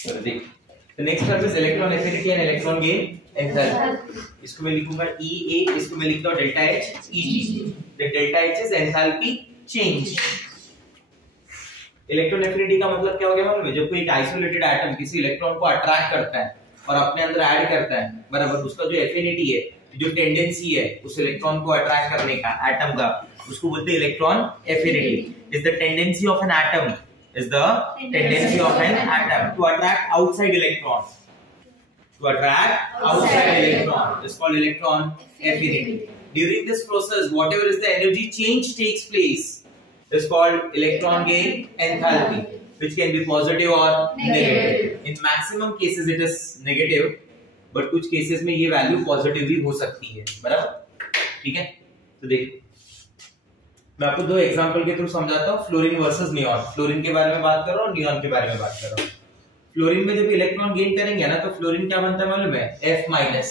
चलो देख, the next term is electron affinity and electron gain enthalpy. इसको मैं लिखूंगा EA, इसको मैं लिखता हूँ delta H EG. The delta H is enthalpy change. Electron affinity का मतलब क्या हो गया मालूम है? जब कोई एक आइसोलेटेड एटम किसी इलेक्ट्रॉन को अट्रैक्ट करता है और अपने अंदर ऐड करता है, बराबर, उसका जो एफिनिटी है, जो टेंडेंसी है उस इलेक्ट्रॉन को अट्रैक्ट करने का एटम का, उसको बोलते हैं electron affinity. Is the tendency of an atom, is the tendency of an atom to attract outside electron. To attract outside electron is called electron affinity. During this process, whatever is the energy change takes place is called electron gain enthalpy, which can be positive or negative. In maximum cases it is negative, but कुछ cases में ये value positive भी हो सकती है, बराबर? ठीक है? तो देखो, मैं आपको दो एग्जांपल के थ्रू समझाता हूँ. Fluorine versus neon. फ्लोरीन के बारे में बात कर रहा हूँ, नियॉन के बारे में बात कर रहा हूँ. फ्लोरीन में जब इलेक्ट्रॉन गेन करेंगे ना, तो फ्लोरीन क्या बनता है मालूम है? F minus.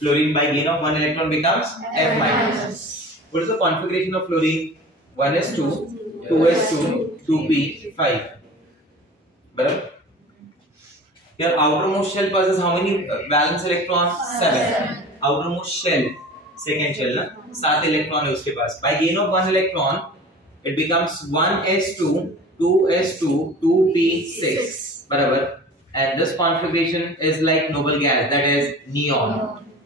Fluorine by gain of one electron becomes F minus. What is the configuration of fluorine? 1s2, 2s2, 2p5. बराबर? Your outermost shell possesses how many valence electrons? 7. Outermost shell, second shell ना, 7 electron है उसके पास. By gain of one electron, it becomes 1s2, 2s2, 2p6. बराबर? And this configuration is like noble gas, that is neon.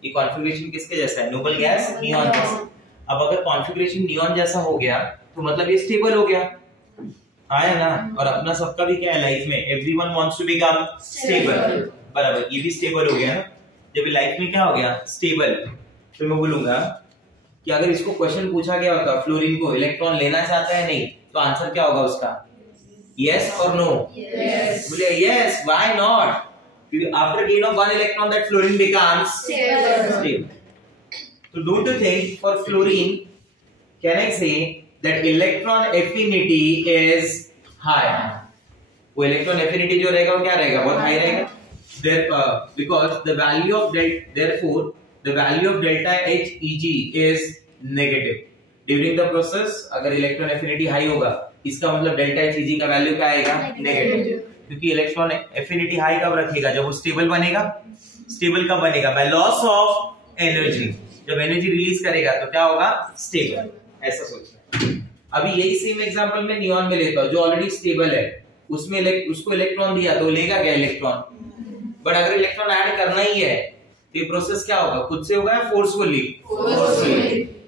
ये configuration किसके जैसा है? noble gas, neon जैसा. अब अगर configuration neon जैसा हो गया, तो मतलब ये stable हो गया, आया ना? और अपना सबका भी क्या है लाइफ में? Everyone wants to become stable. बराबर? ये भी stable हो गया ना? जब लाइफ में क्या हो गया? stable. तो मैं बोलूंगा कि अगर इसको क्वेश्चन पूछा गया होता फ्लोरीन को इलेक्ट्रॉन लेना चाहता है नहीं, तो आंसर क्या होगा उसका? यस और नो? बोले यस. Why not? क्योंकि after gain of one electron that fluorine becomes stable. तो don't you think for fluorine can I say that electron affinity is high? वो इलेक्ट्रॉन एफिनिटी जो रहेगा वो क्या रहेगा? बहुत हाई रहेगा. Because the value of therefore the value of delta H Eg is negative during the process. अगर electron affinity high होगा, इसका मतलब डेल्टा H Eg का वैल्यू क्या आएगा? नेगेटिव. क्योंकि इलेक्ट्रॉन एफिनिटी हाई कब रखेगा? जब वो स्टेबल बनेगा. स्टेबल कब बनेगा? By loss of energy. जब एनर्जी रिलीज करेगा तो क्या होगा? स्टेबल. ऐसा सोचना. अभी यही सेम एग्जांपल में नियॉन में लेता हूं, जो ऑलरेडी स्टेबल है, उसमें उसको इलेक्ट्रॉन दिया तो लेगा क्या? इलेक्ट्रॉन. बट अगर इलेक्ट्रॉन ऐड करना ही है तो ये प्रोसेस क्या होगा? खुद से होगा या फोर्सफुली?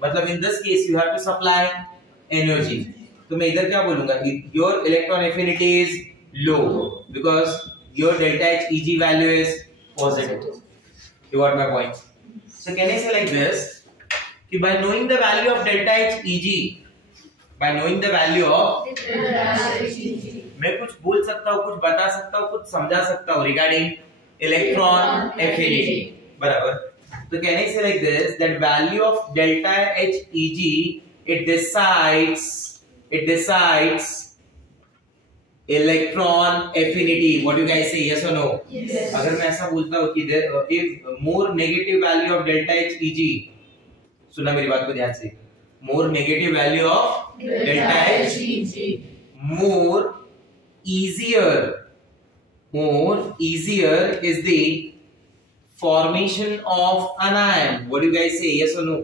मतलब in this case you have to supply energy. तो मैं इधर क्या बोलूंगा? Your electron affinity is low because your delta H Eg value is positive. You got my point? So can I say like this कि by knowing the value of delta H Eg, by knowing the value of मैं कुछ बोल सकता हूँ, कुछ बता सकता हूँ, कुछ समझा सकता हूँ रिगार्डिंग इलेक्ट्रॉन एफिनिटी. बराबर? तो can I say like this that value of delta H Eg it decides electron affinity. What do you guys say? Yes or no? Yes. अगर मैं ऐसा बोलता हूँ कि if more negative value of delta H Eg, सुना मेरी बात को ध्यान से, more negative value of delta H Eg, more easier is the formation of anion. What do you guys say? Yes or no?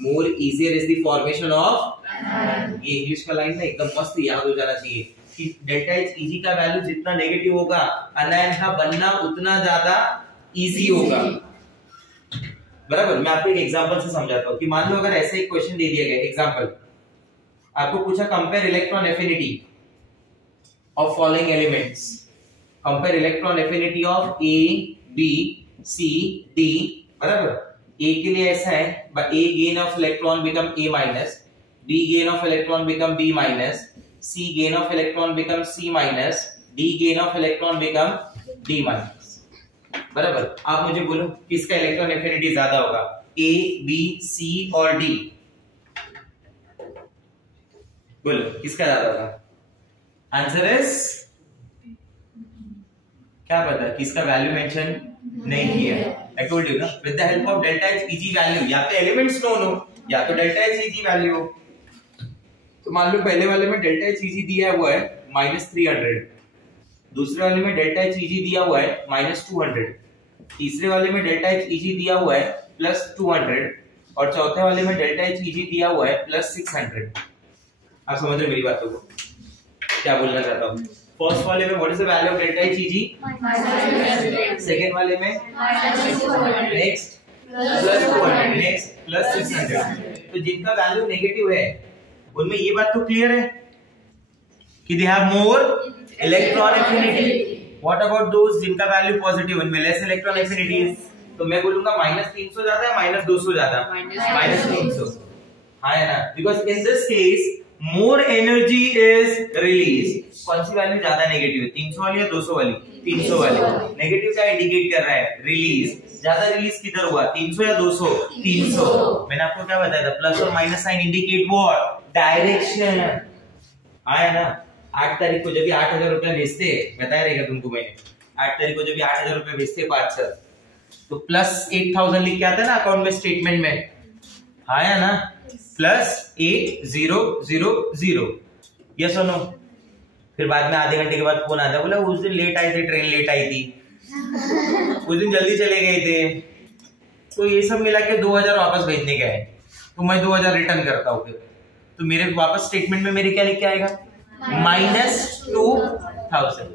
More easier is the formation of anion. ये English का line ना एकदम मस्त याद हो जाना चाहिए कि डेल्टा H Eg का वैल्यू जितना नेगेटिव होगा, अनायन का बनना उतना ज्यादा इजी होगा. बराबर? मैं आपको एक एग्जांपल से समझाता हूँ कि मान लो अगर ऐसे एक क्वेश्चन दे दिया गया. एग्जांपल आपको पूछा compare electron affinity of following elements. Compare electron affinity of A, B, C, D. बराबर? A के लिए ऐसा है, A gain of electron become A minus, B gain of electron become B minus, C gain of electron become C minus, D gain of electron become D minus. बराबर? आप मुझे बोलो किसका इलेक्ट्रॉन एफिनिटी ज्यादा होगा? A, B, C और D. बोलो किसका ज्यादा होगा? आंसर इज क्या पता? किसका वैल्यू मेंशन नहीं किया. I told you ना, with the help of delta H Eg value, या तो एलिमेंट्स नोन हो या तो डेल्टा H Eg वैल्यू हो. तो मान लो पहले वाले में डेल्टा H Eg दिया हुआ है -300, दूसरे वाले में डेल्टा एच ईजी दिया हुआ है -200, तीसरे वाले में डेल्टा एच ईजी दिया हुआ है +200 और चौथे वाले में डेल्टा एच ईजी दिया हुआ है +600। आप समझ रहे मेरी बातों को, क्या बोलना चाहता हूँ? फर्स्ट वाले में what is the value of delta H easy, second वाले में नेक्स्ट +200, नेक्स्ट +600। तो जिनका वैल्यू नेगेटिव है उनमें ये बात तो क्लियर है कि they have more electron affinity. What about those जिनका वैल्यू पॉजिटिव, उनमें लेस इलेक्ट्रॉन एफिनिटी है। तो मैं बोलूंगा -300 ज्यादा है -200 ज्यादा, -300, हाँ है ना, because in this case more energy is release. कौन सी वैल्यू ज्यादा नेगेटिव है, 300 वाली या 200 वाली? 300 वाली। नेगेटिव क्या इंडिकेट कर रहा है? रिलीज। ज्यादा रिलीज किधर हुआ, 300 या 200? 300। मैंने आपको क्या बताया था, प्लस और minus sign indicate what, direction, हाँ है ना। 8 तारीख को जब 8000 रुपया भेजते, बताया रहेगा तुमको मैंने, 8 तारीख को जब 8000 रुपया भेजते पार्सल, तो +8000 लिख के आता है ना अकाउंट में, स्टेटमेंट में, हाँ है ना, +8000, यस और नो। फिर बाद में आधे घंटे के बाद फोन आता है, बोला उस दिन लेट आई थी, ट्रेन लेट आई थी, उस दिन जल्दी चले गए थे, तो ये सब मिला के 2000 वापस भेजने का है, तो मैं 2000 रिटर्न करता हूँ। फिर तो मेरे वापस स्टेटमेंट में मेरे क्या लिख के आएगा, -2000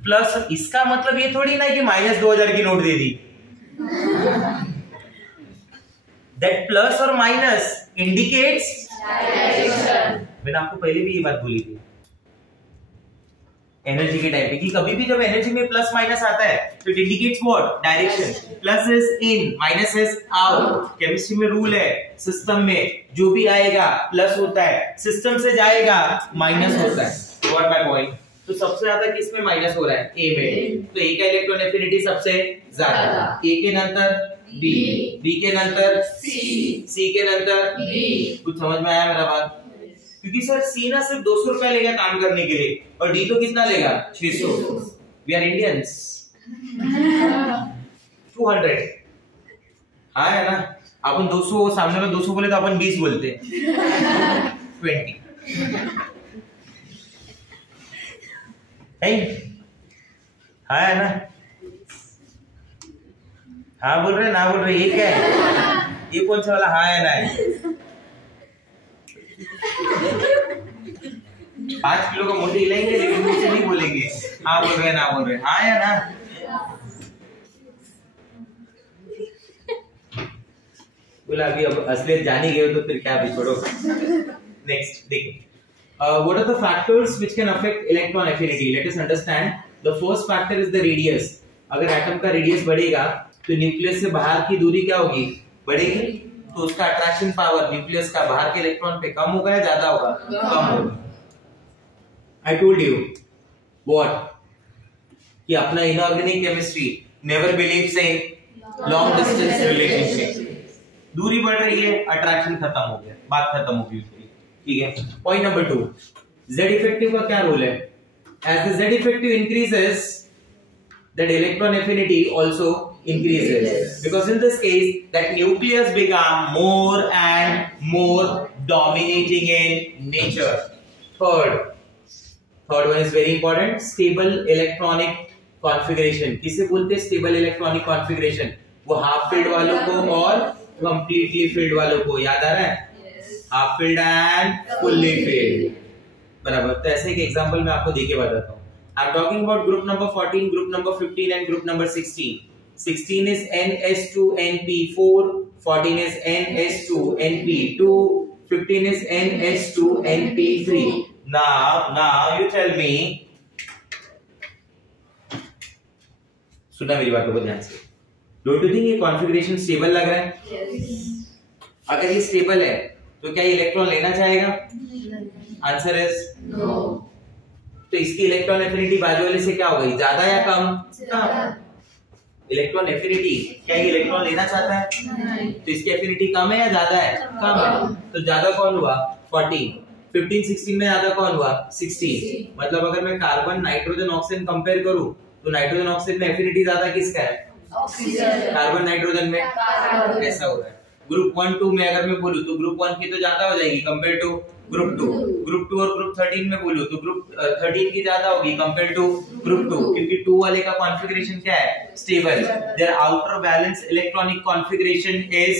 प्लस। इसका मतलब ये थोड़ी ना कि -2000 की note they the. That plus और माइनस इंडिकेट्स डायरेक्शन। मैंने आपको पहले भी ये बात बोली थी एनर्जी के टाइम पे कि कभी भी जब एनर्जी में प्लस माइनस आता है तो it indicates what, direction. Plus is in, minus is out. Chemistry में रूल है, सिस्टम में जो भी आएगा प्लस होता है, सिस्टम से जाएगा माइनस होता है। What my point? तो सबसे ज्यादा किस में माइनस हो रहा है, ए में। तो ए का इलेक्ट्रॉन एफिनिटी सबसे ज्यादा, ए के नंतर बी, बी के नंतर सी, सी के नंतर डी। कुछ समझ में आया मेरा बात? क्योंकि सर सी ना सिर्फ 200 रुपया लेगा काम करने के लिए और डी तो कितना लेगा, 600। We are Indians. 200, हाँ है ना। अपन 200, सामने में 200 बोले तो अपन 20 बोलते, 20 है, हाँ है ना। हाँ बोल रहे, ना बोल रहे, ये क्या है, ये कौन सा वाला हाँ है ना है? 5 किलो का मोटी हिलाएंगे लेकिन मुझसे नहीं बोलेंगे हाँ बोल रहे, ना बोल रहे, हाँ या ना। बोला अभी अब असलियत जानी गए तो फिर क्या, अभी छोड़ो। नेक्स्ट देखिए, what are the factors which can affect electron affinity? Let us understand. The first factor is the radius. अगर एटम का रेडियस बढ़ेगा तो न्यूक्लियस से बाहर की दूरी क्या होगी, बढ़ेगी। तो उसका अट्रैक्शन पावर न्यूक्लियस का बाहर के इलेक्ट्रॉन पे कम होगा या ज्यादा होगा, कम होगा। I told you what कि अपना inorganic chemistry never believes in long distance relationship. दूरी बढ़ रही है, अट्रैक्शन खत्म हो गया, बात खत्म हो गई उसकी, ठीक है। पॉइंट नंबर 2, Z इफेक्टिव का क्या रोल है? As the Z effective increases, that electron affinity also increases, because in this case that nucleus become more and more dominating in nature. Third one is very important, stable electronic configuration. किसे बोलते हैं stable electronic configuration? वो half field वालों को और completely field वालों को, याद आ रहा है? Half field and fully field, बराबर। तो ऐसे एक एग्जांपल मैं आपको देके बताता हूँ। I am talking about group number 14, group number 15 and group number 16. 16 is NS2NP4, 14 is NS2NP2, 15 is NS2NP3. Now you tell me, सुना मेरी बातों को ध्यान से। Don't you think ये कॉन्फ़िगरेशन स्टेबल लग रहा है? Yes. अगर ये स्टेबल है तो क्या ये इलेक्ट्रॉन लेना चाहेगा? Answer is no. तो इसकी इलेक्ट्रॉन एफिनिटी बाजू वाले से क्या हो गई, ज्यादा या कम? कम। इलेक्ट्रॉन एफिनिटी, क्या ये इलेक्ट्रॉन लेना चाहता है? नहीं। तो इसकी एफिनिटी कम है या ज्यादा है? कम है। तो ज्यादा कौन हुआ, 40। 15 16 में ज्यादा कौन हुआ, 60। मतलब अगर मैं कार्बन नाइट्रोजन ऑक्सीजन कंपेयर करूं तो नाइट्रोजन ऑक्सीजन में एफिनिटी ज्यादा किसका है, ऑक्सीजन। कार्बन नाइट्रोजन में ऐसा हो रहा है। ग्रुप 1 2 में अगर मैं बोलूं तो ग्रुप 1 की तो ज्यादा हो जाएगी कंपेयर टू ग्रुप 2। ग्रुप 2 और ग्रुप 13 में बोलूं तो ग्रुप 13 की ज्यादा होगी कंपेयर टू ग्रुप 2, क्योंकि 2 वाले का कॉन्फ़िगरेशन क्या है? Stable. Their outer balance electronic configuration is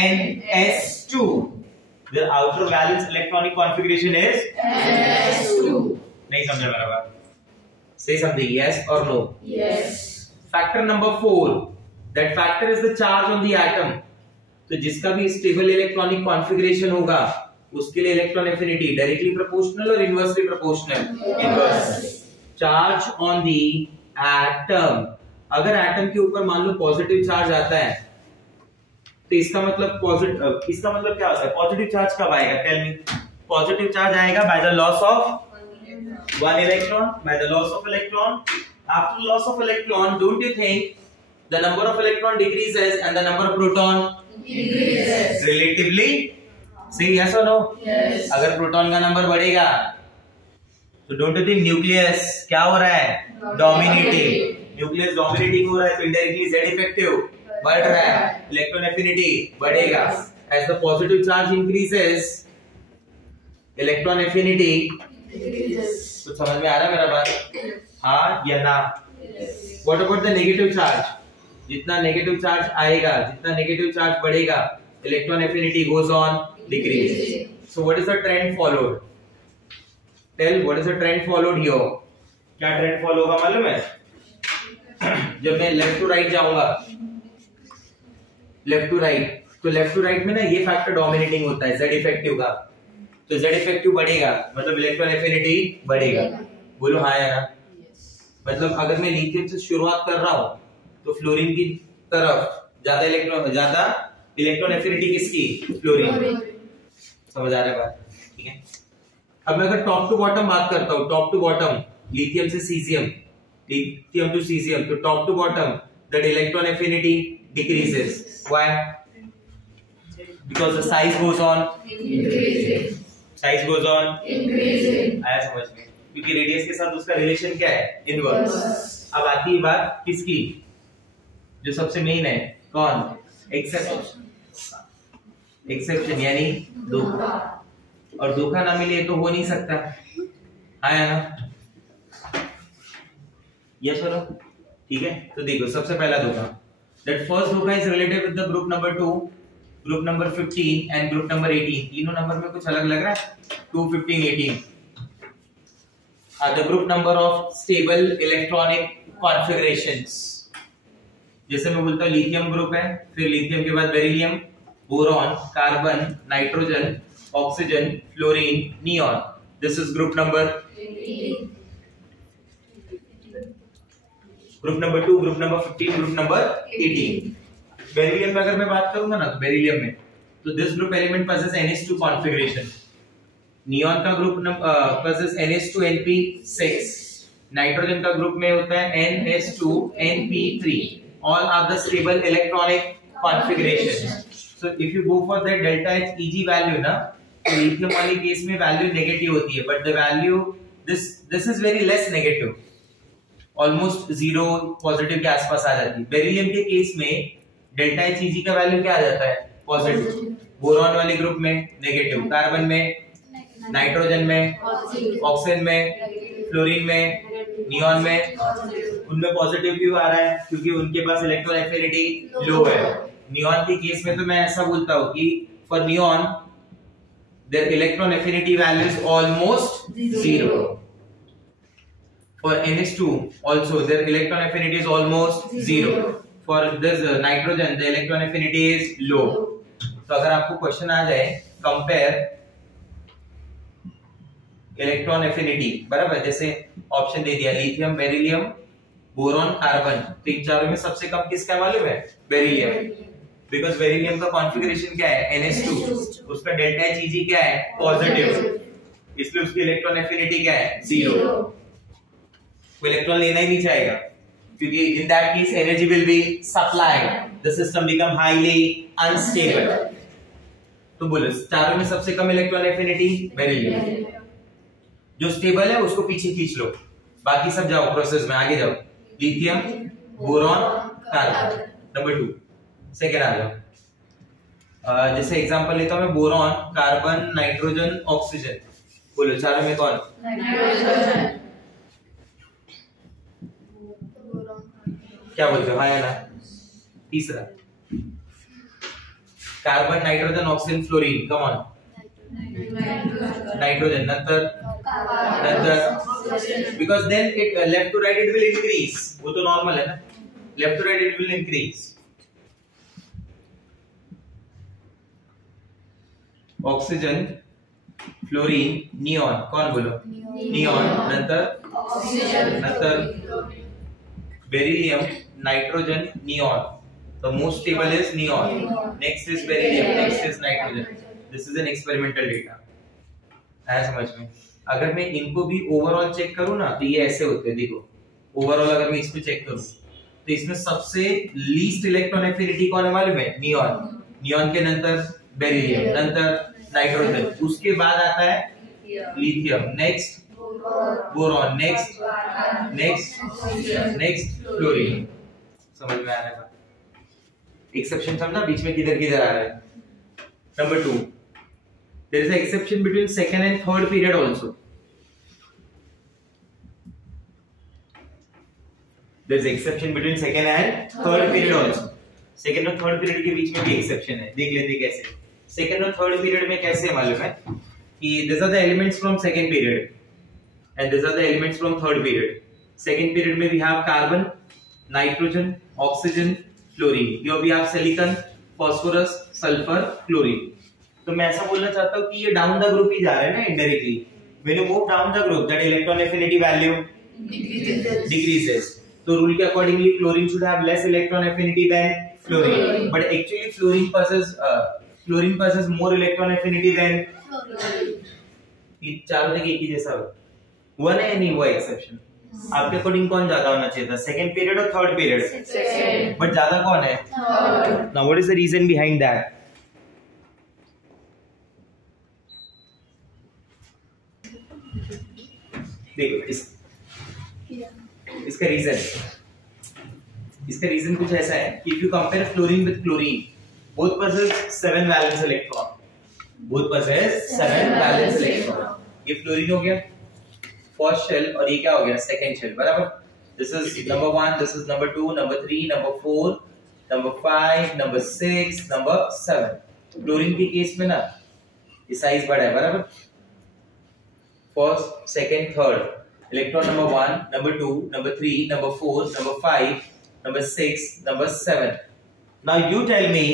NS2। Their outer balance electronic configuration is NS2। नहीं समझा मेरा बात? Say something, yes or no? Yes. Factor number 4, that factor is the charge on the atom. तो जिसका भी stable electronic configuration होगा उसके लिए इलेक्ट्रॉन एफिनिटी डायरेक्टली प्रोपोर्शनल और inversely proportional? Inverse. Charge on the atom, अगर एटम के ऊपर मान लो पॉजिटिव चार्ज आता है तो इसका मतलब क्या होता है? पॉजिटिव चार्ज कब आएगा? Tell me. पॉजिटिव चार्ज आएगा by the loss of one electron, by the loss of electron. After loss of electron, don't you think the number of electron decreases and the number of proton Decreases. relatively? Say yes or no? Yes. अगर proton का number बढ़ेगा तो don't you think nucleus क्या हो रहा है? Dominating. Nucleus dominating हो रहा है तो इनडायरेक्टली Z इफेक्टिव बढ़ रहा है, इलेक्ट्रॉन एफिनिटी बढ़ेगा। As the positive charge increases, electron affinity तो समझ में आ रहा है मेरा बात? हाँ या ना? What about the negative charge? जितना नेगेटिव चार्ज आएगा, जितना नेगेटिव चार्ज बढ़ेगा, electron affinity goes on decrease. So what is the trend followed? Tell what is the trend followed here? क्या ट्रेंड फॉलो होगा मालूम है? जब मैं लेफ्ट टू राइट जाऊंगा, लेफ्ट टू राइट, तो लेफ्ट टू राइट में ना ये फैक्टर डोमिनेटिंग होता है Z इफेक्टिव का, तो Z इफेक्टिव बढ़ेगा मतलब इलेक्ट्रॉन एफिनिटी बढ़ेगा। बोलो हाँ या ना? मतलब अगर मैं लिथियम से शुरुआत कर रहा हूं तो फ्लोरीन की तरफ ज्यादा इलेक्ट्रॉन एफिनिटी किसकी? फ्लोरीन। समझ आ रहा है बात? ठीक है। अब मैं अगर टॉप टू बॉटम बात करता हूं, टॉप टू बॉटम, लिथियम से सीजियम, लिथियम टू सीजियम, तो top to bottom that electron affinity decreases. Why? Because the size goes on Increasing. Size goes on Increasing. आया समझ में? क्योंकि रेडियस के साथ उसका रिलेशन क्या है? इनवर्स। अब आती है बात किसकी? जो सबसे मेन है, कौन? एक्सेप्शन यानी धोखा। और धोखा ना मिले तो हो नहीं सकता। आया ना? यस बोलो। ठीक है, तो देखो सबसे पहला धोखा, दैट फर्स्ट धोखा is related with the group number 2, group number 15 and group number 18। तीनों नंबर में कुछ अलग लग रहा है? 2, 15, 18 are the group number of stable electronic configurations। जैसे मैं बोलता हूँ लिथियम ग्रुप है, फिर लिथियम के बाद beryllium, boron, carbon, nitrogen, oxygen, fluorine, neon. This is group number 2, group number 15, group number 18। Beryllium में अगर मैं बात करूंगा ना, तो बेरिलियम में तो this group element possess NH2 configuration। Neon का ग्रुप possess NH2NP6। नाइट्रोजन का ग्रुप में होता है NH2NP3। all are the stable electronic configurations। so if you go for that delta H Eg value ना, तो लिथियम वाले केस में value negative होती है, but the value this is very less negative, almost zero positive के आसपास आ जाती है। बेरिलियम के केस में डेल्टा एच Eg का वैल्यू क्या आ जाता है? पॉजिटिव। बोरॉन वाले ग्रुप में नेगेटिव, कार्बन में, नाइट्रोजन में, ऑक्सीजन में, फ्लोरीन में, नियॉन में, उनमें पॉजिटिव क्यों आ रहा है? क्योंकि उनके पास इलेक्ट्रॉन एफिनिटी लो है। नियॉन के केस में तो मैं ऐसा बोलता हूं कि for neon there electron affinity value is almost zero. For NH2 also their electron affinity is almost zero. For this nitrogen the electron affinity is low. तो अगर आपको क्वेश्चन आ जाए कंपेयर इलेक्ट्रॉन एफिनिटी, बराबर, जैसे ऑप्शन दे दिया lithium, beryllium, boron, carbon, तो इन चारों में सबसे कम किसका मालूम है? बेरिलियम। बिकॉज बेरिलियम का कॉन्फ़िगरेशन क्या है? NH2, उसका डेल्टा एच Eg क्या है? पॉजिटिव, इसलिए उसकी इलेक्ट्रॉन एफिनिटी क्या है? जीरो। वो इलेक्ट्रॉन लेना ही नहीं चाहेगा, क्योंकि in that case energy will be supplied, the system become highly unstable. तो बोलो चारों में सबसे कम इलेक्ट्रॉन एफिनिटी बेरिलियम। जो स्टेबल है उसको पीछे खींच लो, बाकी सब जाओ प्रोसेस में, आगे जाओ। Lithium, boron, carbon, number 2। Second आ जाओ, जैसे एग्जांपल लेता हूं मैं, बोरॉन, कार्बन, नाइट्रोजन, ऑक्सीजन। बोलो चारों में कौन? नाइट्रोजन। क्या बोलते हो, हाँ या ना? तीसरा carbon, nitrogen, oxygen, fluorine, come on. Nitrogen, नंतर because then it left to right it will increase, वो तो नॉर्मल है ना, left to right it will increase. Oxygen, fluorine, neon, कौन बोलो? नियॉन, नंतर ऑक्सीजन, नंतर beryllium, nitrogen, neon. The most stable is neon. Next is beryllium. Next is nitrogen. This is an experimental data. आया समझ में? अगर मैं इनको भी ओवरऑल चेक करूँ ना तो ये ऐसे होते हैं, देखो ओवरऑल अगर मैं इसको चेक करूँ तो इसमें सबसे लीस्ट इलेक्ट्रॉन एफिनिटी कौन है मालूम है? नियॉन। नियॉन के नंतर बेरिलियम, नंतर नाइट्रोजन, उसके बाद आता है lithium, next boron, next fluorine. समझ में आ रहा है? एक्सेप्शन समझा बीच में किधर किधर आ रहा है। Number 2, there is an exception between second and third period also. There is exception between second and third period also. Second और थर्ड पीरियड के बीच में भी एक्सेप्शन है, देख लेते कैसे। सेकेंड और थर्ड पीरियड में कैसे मालूम है कि these are the elements from second period and these are the elements from third period. Second period में we have carbon, nitrogen, oxygen, fluorine. यो भी आप सिलिकॉन, फास्फोरस, सल्फर, क्लोरीन। तो मैं ऐसा बोलना चाहता हूं कि ये डाउन द ग्रुप ही जा रहे हैं ना indirectly. When you move down the group that electron affinity value decreases. तो रूल के accordingly chlorine should have less electron affinity than fluorine, but actually fluorine possesses more electron affinity than ये चारों एक ही जैसा हुआ ना, नहीं हुआ एक्सेप्शन। आपके अकॉर्डिंग कौन ज्यादा होना चाहिए था, सेकंड पीरियड और थर्ड पीरियड? बट ज्यादा कौन है? Now what is the reason behind that? देखो इसका रीजन कुछ ऐसा है कि if you compare fluorine with chlorine, both possess 7 valence electron. ये फ्लोरीन हो गया फर्स्ट शेल और ये क्या हो गया सेकंड शेल, बराबर। This is number 1, this is number 2, number 3, number 4, number 5, number 6, number 7। Chlorine के केस में ना ये साइज बड़ा है, बराबर। First, second, third electron number 1, number 2, number 3, number 4, number 5, number 6, number 7। Now you tell me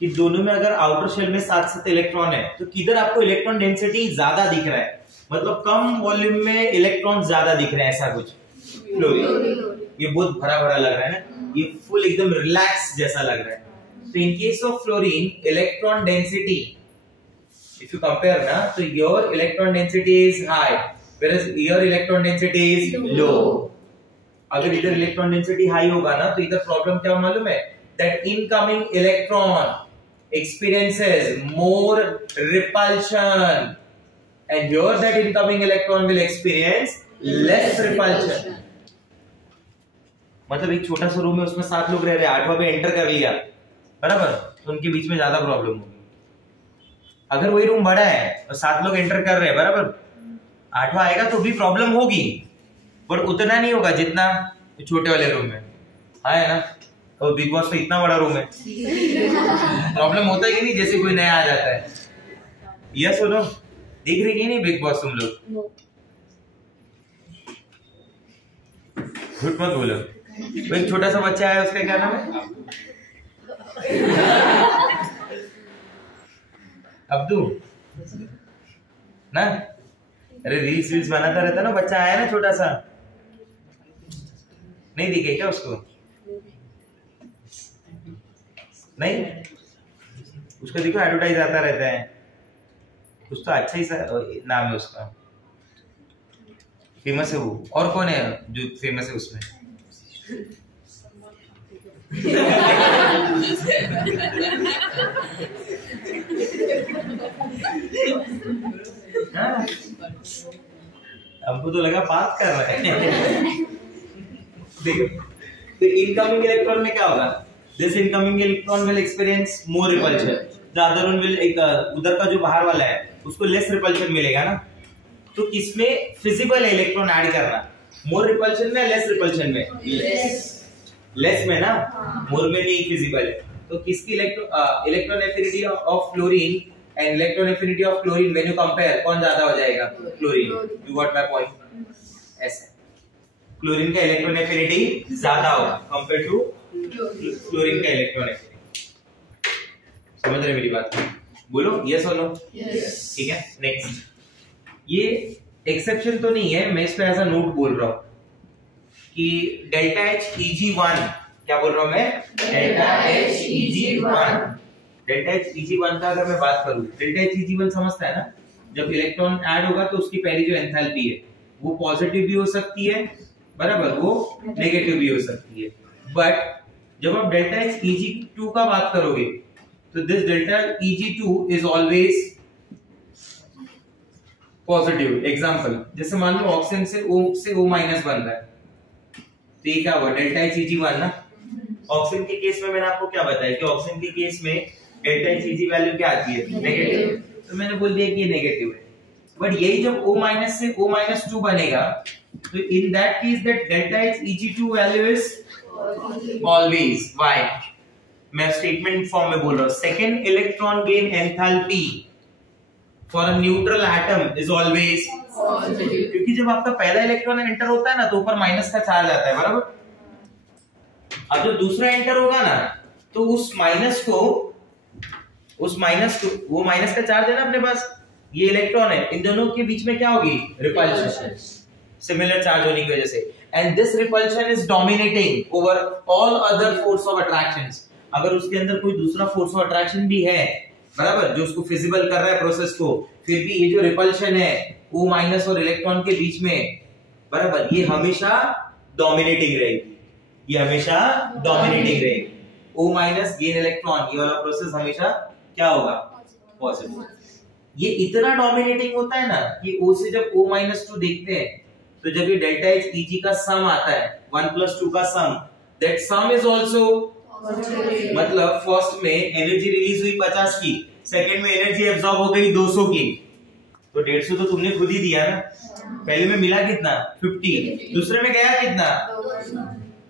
कि दोनों में अगर आउटर शेल में 7 इलेक्ट्रॉन है तो किधर आपको इलेक्ट्रॉन डेंसिटी ज्यादा दिख रहा है, मतलब कम वॉल्यूम में इलेक्ट्रॉन ज्यादा दिख रहे हैं, ऐसा कुछ? फ्लोरीन। ये बहुत भरा भरा लग रहा है ना, ये फुल एकदम रिलैक्स जैसा लग रहा है। तो in case of fluorine electron density if you compare ना, तो your electron density is high whereas your electron density is low. अगर इधर इलेक्ट्रॉन डेंसिटी हाई होगा ना तो इधर प्रॉब्लम क्या मालूम है, that incoming electron experiences more repulsion and here that incoming electron will experience less repulsion. मतलब एक छोटा सा रूम है, उसमें 7 लोग रह रहे हैं, 8वां पे एंटर कर लिया, बराबर, तो उनके बीच में ज्यादा प्रॉब्लम होगी। अगर वही रूम बड़ा है और 7 लोग एंटर कर रहे हैं, बराबर, 8वां आएगा तो भी प्रॉब्लम होगी, बट उतना नहीं होगा जितना छोटे वाले रूम में, है ना। और बिग बॉस तो इतना बड़ा रूम है, प्रॉब्लम होता है कि नहीं, जैसे कोई नया आ जाता है। यस बोलो, देख रहे कि नहीं बिग बॉस तुम लोग? झूठ मत बोलो। एक छोटा सा बच्चा है, उसका क्या नाम है? अब्दू ना। अरे रील्स बनाता रहता ना, बच्चा आया ना छोटा सा, नहीं दिखे क्या उसको? नहीं, उसका देखो एडवर्टाइज आता रहता है, कुछ तो अच्छा ही नाम है उसका, फेमस है वो। और कौन है जो फेमस है उसमें? हमको तो लगा बात कर रहे हैं। देखो, तो इनकमिंग इलेक्ट्रॉन में क्या होगा, this incoming electron will experience more repulsion, the other one will, उधर का जो बाहर वाला है उसको लेस रिपल्शन मिलेगा ना। तो किसमें फिजिबल इलेक्ट्रॉन ऐड करना, मोर रिपल्शन में लेस रिपल्शन में? लेस में ना, मोर में नहीं फिजिबल है। तो किसकी electron affinity of fluorine and electron affinity of chlorine when you compare, कौन ज्यादा हो जाएगा? Chlorine. You got my point? ऐसा क्लोरीन का इलेक्ट्रॉन एफिनिटी ज्यादा होगा कंपेयर टू क्लोरीन का इलेक्ट्रॉन एफिनिटी। समझ रहे मेरी बात? बोलो यस और नो। ठीक है, नेक्स्ट। ये एक्सेप्शन तो नहीं है, मैं इसको ऐसा नोट बोल रहा हूं कि डेल्टा एच Eg1, क्या बोल रहा हूं मैं? Delta H Eg1। Delta H Eg1 का अगर मैं बात करूं, डेल्टा एच Eg1 समझता है ना, जब इलेक्ट्रॉन ऐड होगा तो उसकी पहली जो एंथैल्पी है वो पॉजिटिव भी हो सकती है, बराबर, वो नेगेटिव भी हो सकती है। बट जब आप डेल्टा एच Eg2 का बात करोगे तो this delta Eg2 is always positive. Example, जैसे मान लो ऑक्सीजन से O माइनस बन रहा है, तो ये क्या हुआ? डेल्टा एच Eg1 ना। ऑक्सीजन के केस में मैंने आपको क्या बताया कि ऑक्सीजन के केस में डेल्टा एच Eg वैल्यू क्या आती है? नेगेटिव। तो मैंने बोल दिया कि ये नेगेटिव है। बट यही जब O माइनस से O-2 बनेगा तो in that case that delta H Eg2 value is always, why? मैं स्टेटमेंट फॉर्म में बोल रहा हूं, second electron gain enthalpy for a neutral atom is always positive. क्योंकि जब आपका पहला इलेक्ट्रॉन एंटर होता है ना तो ऊपर माइनस का चार्ज आता है, बराबर। अब जब दूसरा एंटर होगा ना तो उस माइनस को वो माइनस का चार्ज है ना अपने पास, ये इलेक्ट्रॉन है, इन दोनों के बीच में क्या होगी? रिपल्शन, सिमिलर चार्ज होने की वजह से। And this repulsion is dominating over all other force of attractions. अगर उसके अंदर कोई दूसरा फोर्स ऑफ अट्रैक्शन भी है, बराबर, जो उसको फिजिबल कर रहा है प्रोसेस को, फिर भी ये जो रिपल्शन है O माइनस और इलेक्ट्रॉन के बीच में, बराबर, ये हमेशा डोमिनेटिंग रहेगी, ये हमेशा डोमिनेटिंग रहेगी। O माइनस गेन इलेक्ट्रॉन, ये वाला प्रोसेस हमेशा क्या होगा? पॉजिटिव। ये इतना डोमिनेटिंग होता है ना कि O से जब O-2 देखते हैं तो जब ये डेल्टा एच Eg का सम आता है 1+2 का सम, दैट सम इज आल्सो, मतलब फर्स्ट में एनर्जी रिलीज हुई 50 की, सेकंड में एनर्जी एब्सॉर्ब हो गई 200 की, तो 150 तो तुमने खुद ही दिया ना। पहले में मिला कितना? 50, दूसरे में गया कितना?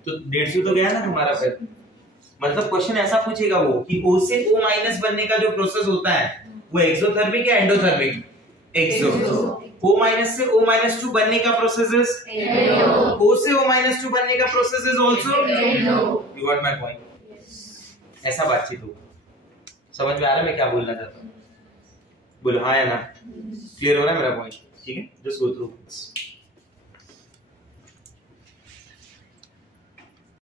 तो 150 तो गया ना तुम्हारा। फिर मतलब क्वेश्चन ऐसा पूछेगा वो कि O से O- बनने का जो प्रोसेस होता है वो एक्सोथर्मिक या एंडोथर्मिक? एक्सो। O- से O-2 बनने का प्रोसेस इज एंडो। O से O-2 बनने का process is also endo. You got my point? ऐसा बातचीत हो। समझ में आ रहा है मैं क्या बोलना चाहता हूँ? बोलो हाँ या ना। क्लियर हो रहा है मेरा पॉइंट? ठीक है, जस्ट गो थ्रू।